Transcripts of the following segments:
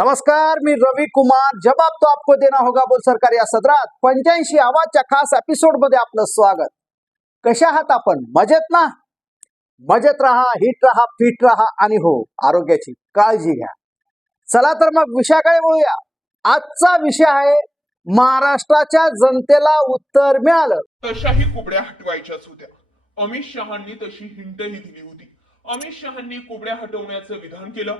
नमस्कार, मी रवी कुमार. जवाब तो आपको देना होगा बोल सरकार या सदरात 85च्या खास एपिसोड मध्ये आपलं स्वागत. कशा आहात आपण? मजेत ना? मजेत राहा, हिट राहा, फिट राहा आणि हो, आरोग्याची काळजी घ्या. चला तर मग विषयाकडे वळूया. आजचा विषय आहे महाराष्ट्राच्या जनतेला उत्तर मिळालं. तशाही कुबड्या हटवायच्याच होत्या. अमित शहांनी तशी हिंटही दिली होती. अमित शहांनी कुबड्या हटवण्याचं विधान केलं.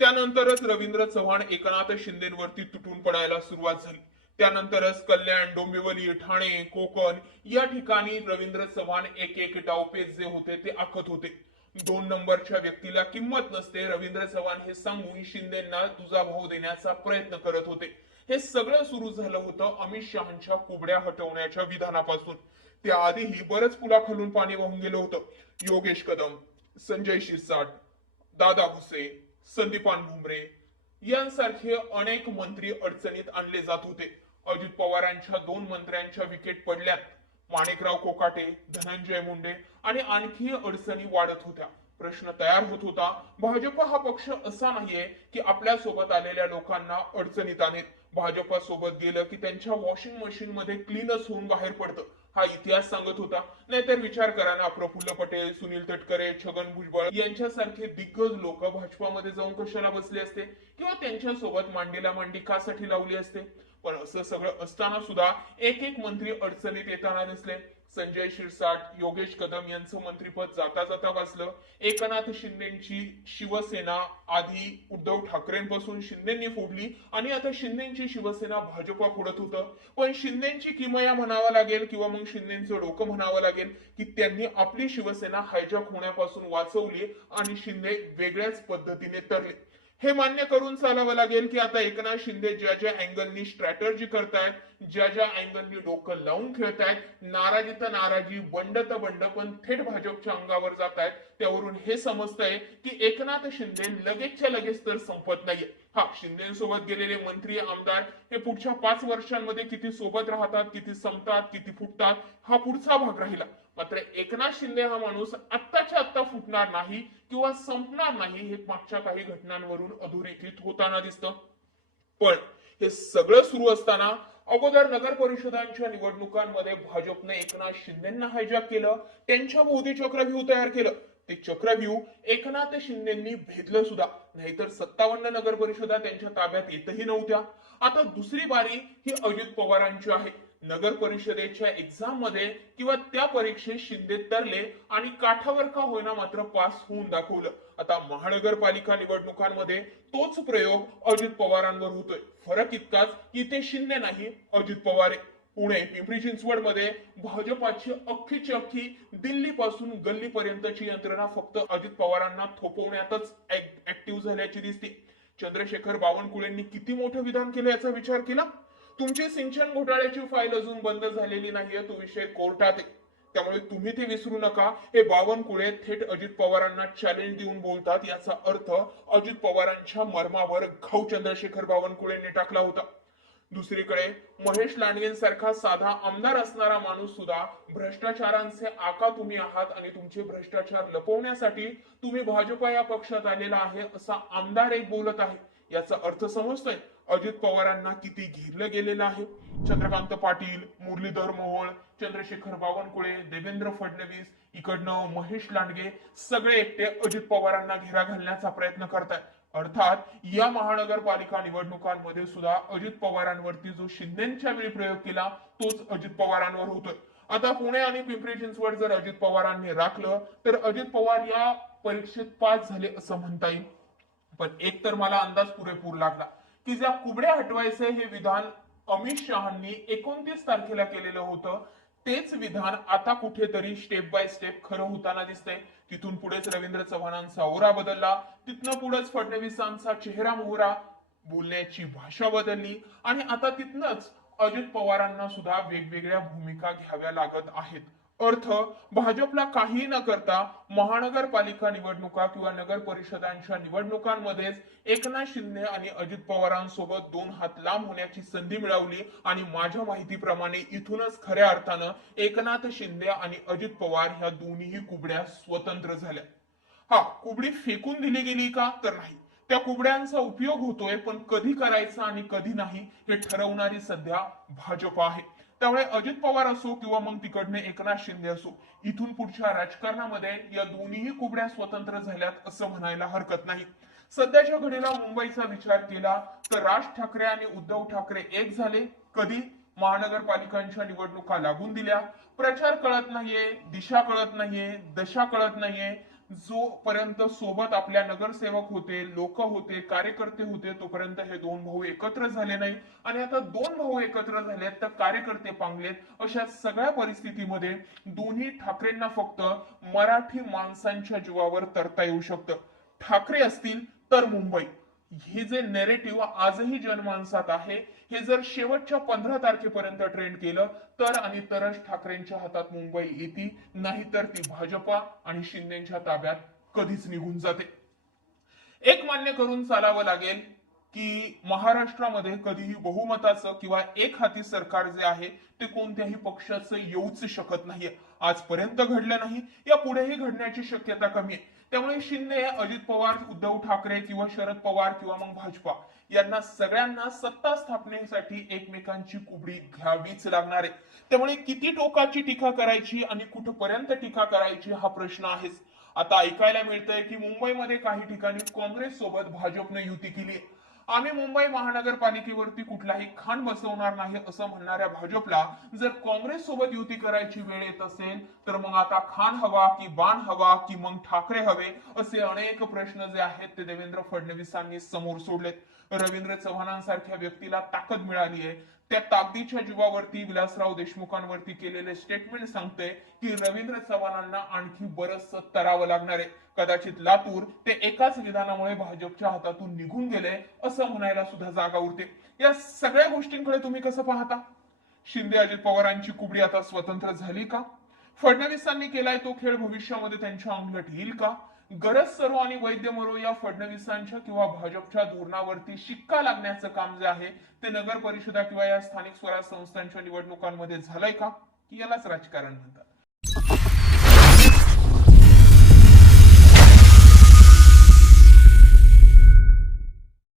त्यानंतरच रवींद्र चव्हाण एकनाथ शिंदेवरती तुटून पडायला सुरुवात झाली. त्यानंतरच कल्याण, डोंबिवली, ठाणे, कोकण या ठिकाणी रवींद्र चव्हाण एक एक डावपेच जे होते ते आखत होते. 2 नंबरच्या व्यक्तीला किंमत नसते, रवींद्र चव्हाण हे सांगून शिंदेना तुझा भाव देण्याचा प्रयत्न करत होते. हे सगळं सुरू झालं होतं अमित शहांच्या कुबड्या हटवण्याच्या विधानापासून. त्याआधीही बरंच पुलाखालून पाणी वाहून गेलं होतं. योगेश कदम, संजय शिरसाट, दादा भुसे, संदीपान भुमरे यांसारखे अनेक मंत्री अडचणीत आणले जात होते. अजित पवारांच्या 2 मंत्र्यांच्या विकेट पडल्यात. माणिकराव कोकाटे, धनंजय मुंडे आणि आणखी अडचणी वाढत होत्या. प्रश्न तयार होत होता, भाजप हा पक्ष असा नाहीये की आपल्या सोबत आलेल्या लोकांना अडचणीत आणेल. भाजप सोबत गेलं की त्यांच्या वॉशिंग मशीन मध्ये क्लीनच होऊन बाहेर पडतं, हा इतिहास सांगत होता. नाहीतर विचार करा ना, प्रफुल्ल पटेल, सुनील तटकरे, छगन भुजबळ यांच्यासारखे दिग्गज लोक भाजपामध्ये जाऊन कशाला बसले असते, किंवा त्यांच्या सोबत मांडीला मांडी कासाठी लावली असते. पण असं सगळं असताना सुद्धा एक एक मंत्री अडचणीत येताना दिसले. संजय शिरसाट, योगेश कदम यांचं मंत्रिपद जाता जाता वाचलं. एकनाथ शिंदेची शिवसेना आधी उद्धव ठाकरेंपासून शिंदेंनी फोडली आणि आता शिंदेची शिवसेना भाजपा फोडत होतं. पण शिंदेची किमया म्हणावं लागेल किंवा मग शिंदेचं डोकं म्हणावं लागेल की त्यांनी आपली शिवसेना हायजॅक होण्यापासून वाचवली आणि शिंदे वेगळ्याच पद्धतीने तरले. हे मान्य करून चालावं लागेल की आता एकनाथ शिंदे ज्या ज्या अँगलनी स्ट्रॅटर्जी करतायत, ज्या ज्या अँगलनी डोकं लावून खेळतायत, नाराजी तर नाराजी, बंड तर बंड, पण थेट भाजपच्या अंगावर जात आहेत. त्यावरून हे समजतंय की एकनाथ शिंदे लगेचच्या लगेच तर संपत नाहीये. हा, शिंदेसोबत गेलेले मंत्री आमदार हे पुढच्या 5 वर्षांमध्ये किती सोबत राहतात, किती संपतात, किती फुटतात, हा पुढचा भाग राहिला. मात्र एकनाथ शिंदे हा माणूस आत्ताच्या आत्ता फुटणार नाही किंवा संपणार नाही, हे मागच्या काही घटनांवरून अधोरेखित होताना दिसतं. पण हे सगळं सुरू असताना अगोदर नगर परिषदांच्या निवडणुकांमध्ये भाजपने एकनाथ शिंदेना हायजॅक केलं, त्यांच्या भोवती चक्रव्यूह तयार केलं. ते चक्रव्यूह एकनाथ शिंदेंनी भेदलं सुद्धा, नाहीतर 57 नगर परिषदा त्यांच्या ताब्यात येतही नव्हत्या. आता दुसरी बारी ही अजित पवारांची आहे. नगर परिषदेच्या एक्झाम मध्ये किंवा त्या परीक्षेत शिंदे तरले आणि काठावर का होईना मात्र पास होऊन दाखवलं. आता महानगरपालिका निवडणुकांमध्ये तोच प्रयोग अजित पवारांवर होतोय. फरक इतकाच की इथे शिंदे नाही, अजित पवार आहे. पुणे, पिंपरी चिंचवड मध्ये भाजपाची अख्खीची अख्खी दिल्ली पासून गल्ली पर्यंतची यंत्रणा फक्त अजित पवारांना थोपवण्यातच ऍक्टिव्ह झाल्याची दिसते. चंद्रशेखर बावनकुळेंनी किती मोठं विधान केलं याचा विचार केला? तुमची सिंचन घोटाळ्याची फाईल अजून बंद झालेली नाहीये, तो विषय कोर्टात आहे. त्यामुळे तुम्ही ते विसरू नका. हे बावनकुळे थेट अजित पवारांना चॅलेंज देऊन बोलतात, याचा अर्थ अजित पवारांच्या मर्मावर घाव चंद्रशेखर बावनकुळेंनी टाकला होता. दुसरीकडे महेश लांडगेंसारखा साधा आमदार असणारा माणूस सुद्धा भ्रष्टाचारांचे आका तुम्ही आहात आणि तुमचे भ्रष्टाचार लपवण्यासाठी तुम्ही भाजपा या पक्षात आलेला आहे असा आमदार एक बोलत आहे. याचा अर्थ समजतोय अजित पवारांना किती घेरलं गेलेलं आहे. चंद्रकांत पाटील, मुरलीधर मोहोळ, चंद्रशेखर बावनकुळे, देवेंद्र फडणवीस, इकडनं महेश लांडगे सगळे एकटे अजित पवारांना घेरा घालण्याचा प्रयत्न करतायत. अर्थात या महानगरपालिका निवडणुकांमध्ये सुद्धा अजित पवारांवरती जो शिंदेच्या वेळी प्रयोग केला तोच अजित पवारांवर होतोय. आता पुणे आणि पिंपरी चिंचवड जर अजित पवारांनी राखलं तर अजित पवार या परीक्षेत पास झाले असं म्हणता येईल. पण एक तर मला अंदाज पुरेपूर लागला की ज्या कुबड्या हटवायचे हे विधान अमित शहांनी 29 तारखेला केलेलं होतं, तेच विधान आता कुठेतरी स्टेप बाय स्टेप खरं होताना दिसतंय. तिथून पुढेच रवींद्र चव्हाणांचा ओरा बदलला, तिथनं पुढेच फडणवीसांचा चेहरा मोहरा, बोलण्याची भाषा बदलली आणि आता तिथनच अजित पवारांना सुद्धा वेगवेगळ्या भूमिका घ्याव्या लागत आहेत. अर्थ, भाजपला काही न करता महानगरपालिका निवडणुका किंवा नगर परिषदांच्या निवडणुकांमध्येच एकनाथ शिंदे आणि अजित पवारांसोबत 2 हात लांब होण्याची संधी मिळवली आणि माझ्या माहितीप्रमाणे इथूनच खऱ्या अर्थानं एकनाथ शिंदे आणि अजित पवार ह्या दोन्ही कुबड्या स्वतंत्र झाल्या. हा, कुबडी फेकून दिली गेली का? तर नाही. त्या कुबड्यांचा उपयोग होतोय, पण कधी करायचा आणि कधी नाही हे ठरवणारी सध्या भाजप आहे. त्यामुळे अजित पवार असो किंवा मग तिकडने एकनाथ शिंदे असो, इथून पुढच्या राजकारणामध्ये या दोन्ही कुबड्या स्वतंत्र झाल्यात असं म्हणायला हरकत नाही. सध्याच्या घडीला मुंबईचा विचार केला तर राज ठाकरे आणि उद्धव ठाकरे एक झाले. कधी? महानगरपालिकांच्या निवडणुका लागून दिल्या. प्रचार कळत नाहीये, दिशा कळत नाहीये, दशा कळत नाहीये. जोपर्यंत सोबत आपल्या नगरसेवक होते, लोक होते, कार्यकर्ते होते, तोपर्यंत हे दोन भाऊ एकत्र झाले नाही. आणि आता दोन भाऊ एकत्र झालेत तर कार्यकर्ते पांगलेत. अशा सगळ्या परिस्थितीमध्ये दोन्ही ठाकरेंना फक्त मराठी माणसांच्या जीवावर तरता येऊ शकतं. ठाकरे असतील तर मुंबई, हे जे नेरेटिव्ह आजही जनमानसात आहे, हे जर शेवटच्या 15 तारखेपर्यंत ट्रेंड केलं तर आणि तरच ठाकरेंच्या हातात मुंबई येते, नाहीतर ती भाजपा आणि शिंदेच्या ताब्यात कधीच निघून जाते. एक मान्य करून चालावं लागेल की महाराष्ट्रामध्ये कधीही बहुमताचं किंवा एक हाती सरकार जे आहे ते कोणत्याही पक्षाचं येऊच शकत नाहीये. आजपर्यंत घडलं नाही, या पुढेही घडण्याची शक्यता कमी आहे. त्यामुळे शिंदे, अजित पवार, उद्धव ठाकरे किंवा शरद पवार किंवा मग भाजपा यांना सगळ्यांना सत्ता स्थापनेसाठी एकमेकांची कुबडी घ्यावीच लागणार आहे. त्यामुळे किती टोकाची टीका करायची आणि कुठपर्यंत टीका करायची हा प्रश्न आहेच. आता ऐकायला मिळतंय की मुंबईमध्ये काही ठिकाणी काँग्रेस सोबत भाजपने युती केली. आम्ही मुंबई महानगरपालिकेवरती कुठलाही खान बसवणार नाही असं म्हणणाऱ्या भाजपला जर काँग्रेस सोबत युती करायची वेळ येत असेल तर मग आता खान हवा की बाण हवा की मग ठाकरे हवे, असे अनेक प्रश्न जे आहेत ते देवेंद्र फडणवीसांनी समोर सोडलेत. रवींद्र चव्हाणांसारख्या व्यक्तीला ताकद मिळाली आहे. त्या ताकदीच्या जीवावरती विलासराव देशमुखांवरती केलेले स्टेटमेंट सांगते की रवींद्र चव्हाणांना आणखी बरंच तरावं लागणार आहे. कदाचित लातूर ते एकाच विधानामुळे भाजपच्या हातातून निघून गेले असं म्हणायला सुद्धा जागा उरते. या सगळ्या गोष्टींकडे तुम्ही कसं पाहता? शिंदे अजित पवारांची कुबडी आता स्वतंत्र झाली का? फडणवीसांनी केलाय तो खेळ भविष्यामध्ये त्यांच्या अंगलट येईल का? गरज सरो आणि वैद्य मरो या फडणवीसांच्या किंवा भाजपच्या धोरणावरती शिक्का लागण्याचं काम जे आहे ते नगर परिषदा किंवा या स्थानिक स्वराज्य संस्थांच्या निवडणुकांमध्ये झालंय का? की यालाच राजकारण म्हणतात.